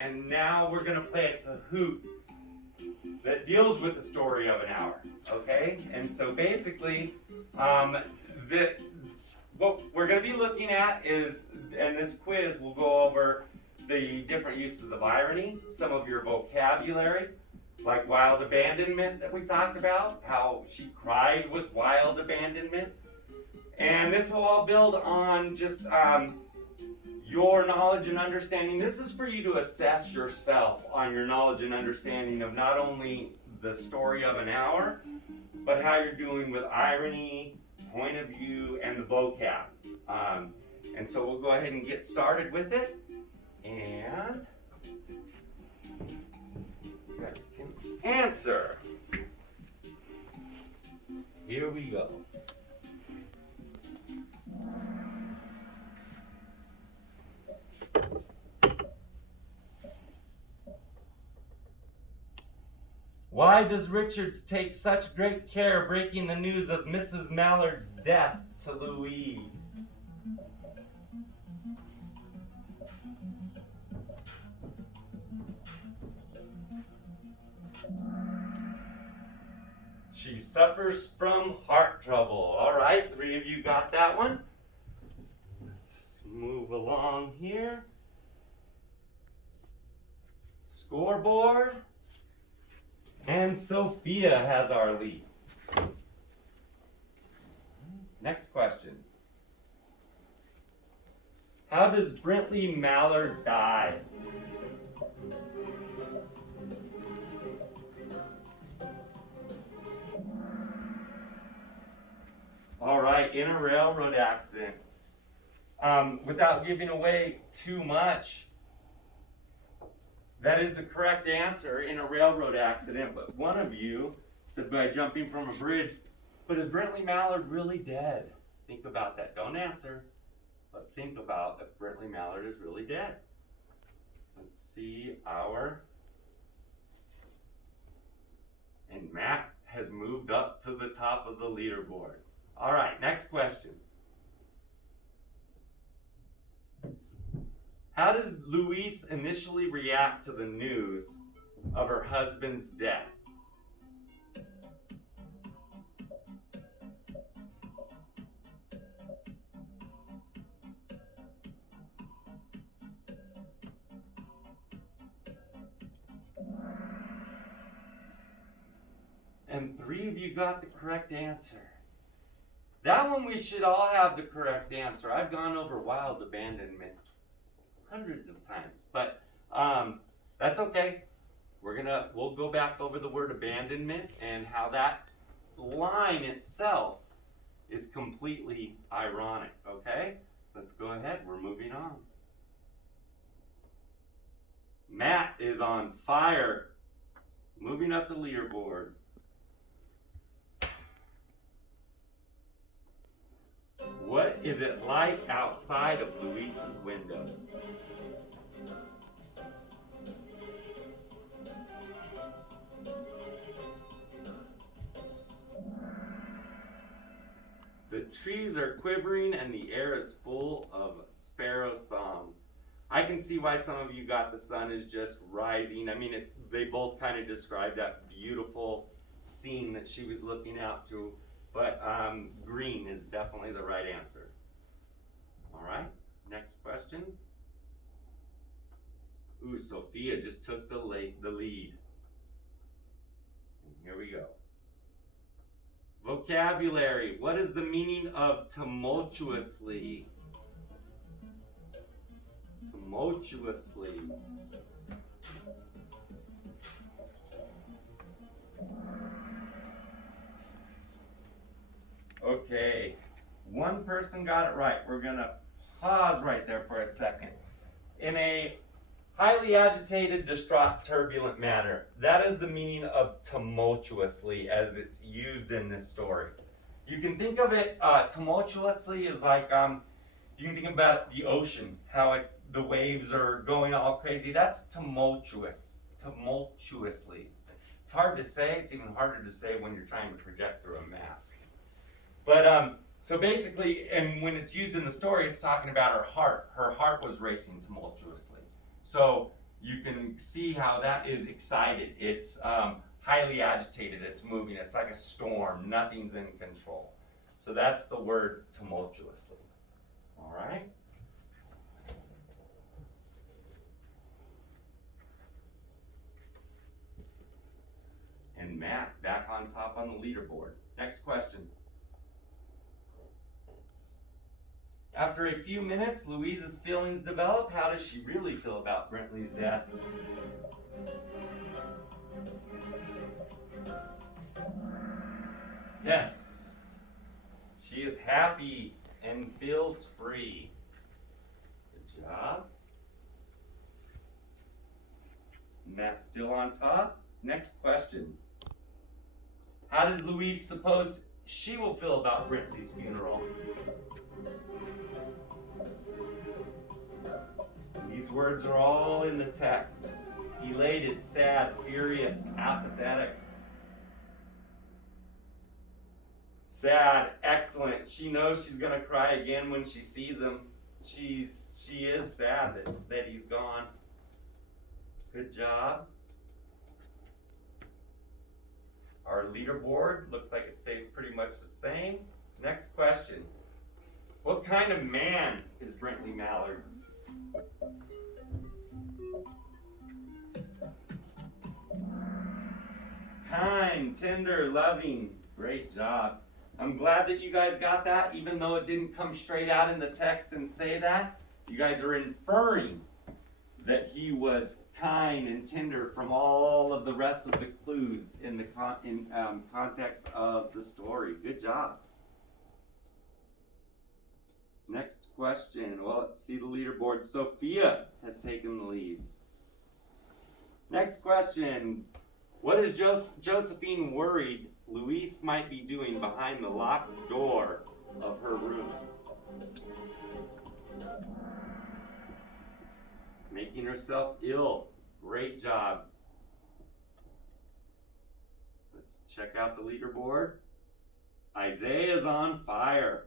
And now we're gonna play a Kahoot that deals with the story of an hour, okay? And so basically, the, what we're gonna be looking at is, and this quiz will go over the different uses of irony, some of your vocabulary, like wild abandonment that we talked about, how she cried with wild abandonment. And this will all build on just your knowledge and understanding. This is for you to assess yourself on your knowledge and understanding of not only the story of an hour, but how you're doing with irony, point of view, and the vocab. And so we'll go ahead and get started with it. And you guys can answer. Here we go. Why does Richards take such great care breaking the news of Mrs. Mallard's death to Louise? She suffers from heart trouble. All right, 3 of you got that one. Let's move along here. Scoreboard. And Sophia has our lead. Next question. How does Brentley Mallard die? All right, in a railroad accident. Without giving away too much, that is the correct answer, in a railroad accident. But one of you said by jumping from a bridge. But is Brentley Mallard really dead? Think about that. Don't answer, but think about if Brentley Mallard is really dead. Let's see and Matt has moved up to the top of the leaderboard. All right, next question. How does Louise initially react to the news of her husband's death? And 3 of you got the correct answer. That one we should all have the correct answer. I've gone over wild abandonment hundreds of times, but that's okay. We'll go back over the word abandonment and how that line itself is completely ironic, okay? Let's go ahead, we're moving on. Matt is on fire, moving up the leaderboard. What is it like outside of Louise's window? The trees are quivering and the air is full of sparrow song. I can see why some of you got the sun is just rising. I mean, they both kind of describe that beautiful scene that she was looking out to. But green is definitely the right answer. All right, next question. Ooh, Sophia just took the lead. And here we go. Vocabulary. What is the meaning of tumultuously? Tumultuously. Okay, one person got it right. We're gonna pause right there for a second. In a highly agitated, distraught, turbulent manner. That is the meaning of tumultuously as it's used in this story. You can think of it, tumultuously is like, you can think about the ocean, how the waves are going all crazy. That's tumultuously. It's hard to say. It's even harder to say when you're trying to project through a mask. But so basically, and when it's used in the story, it's talking about her heart. Her heart was racing tumultuously. So you can see how that is excited. It's highly agitated, it's moving, it's like a storm, nothing's in control. So that's the word tumultuously. All right? And Matt, back on top on the leaderboard. Next question. After a few minutes, Louise's feelings develop. How does she really feel about Brentley's death? Yes, she is happy and feels free. Good job. Matt's still on top. Next question. How does Louise suppose she will feel about Brentley's funeral? These words are all in the text. Elated, sad, furious, apathetic. Sad, excellent. She knows she's gonna cry again when she sees him. She is sad that he's gone. Good job. Our leaderboard looks like it stays pretty much the same. Next question. What kind of man is Brentley Mallard? Kind, tender, loving. Great job. I'm glad that you guys got that, even though it didn't come straight out in the text and say that. You guys are inferring that he was kind and tender from all of the rest of the clues in the context of the story. Good job. Next question. Well, let's see the leaderboard. Sophia has taken the lead. Next question. What is Josephine worried Louise might be doing behind the locked door of her room? Making herself ill. Great job. Let's check out the leaderboard. Isaiah's on fire.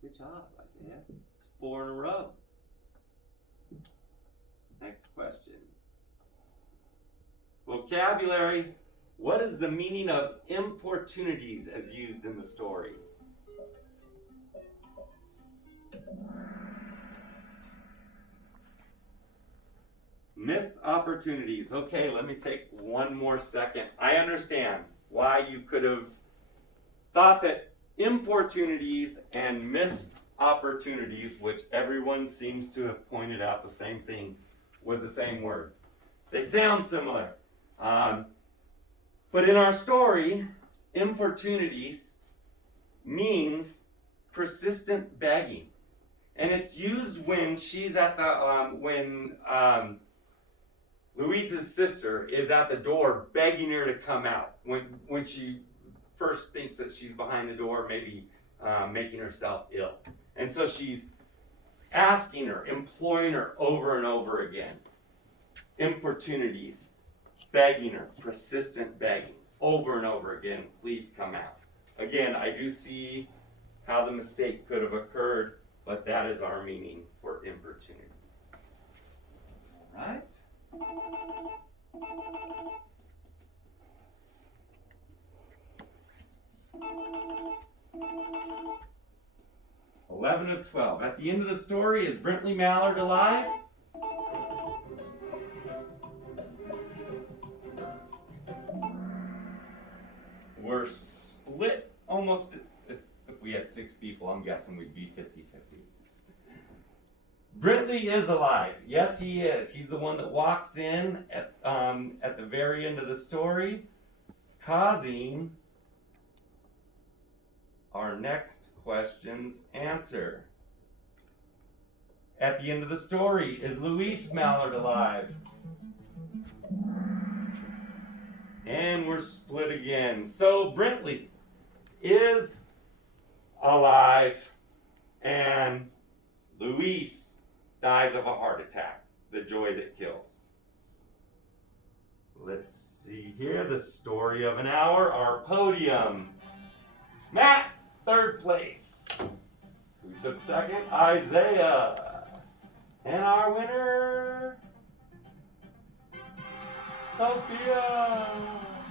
Good job, Isaiah. It's 4 in a row. Next question. Vocabulary. What is the meaning of importunities as used in the story? Missed opportunities. Okay, let me take one more second. I understand why you could have thought that importunities and missed opportunities, which everyone seems to have pointed out the same thing, was the same word. They sound similar. But in our story, importunities means persistent begging. And it's used when she's at the, Louise's sister is at the door begging her to come out. When she first thinks that she's behind the door, maybe making herself ill. And so she's asking her, imploring her over and over again. Importunities, begging her, persistent begging, over and over again, please come out. Again, I do see how the mistake could have occurred, but that is our meaning for importunities. All right? 11 of 12. At the end of the story, is Brentley Mallard alive? We're split almost. If we had 6 people, I'm guessing we'd be 50-50. Brentley is alive. Yes, he is. He's the one that walks in at the very end of the story, causing our next question's answer. At the end of the story, is Louise Mallard alive? And we're split again. So Brentley is alive, and Louise dies of a heart attack, the joy that kills. Let's see here, the story of an hour, our podium. Matt, 3rd place. Who took 2nd? Isaiah. And our winner, Sophia!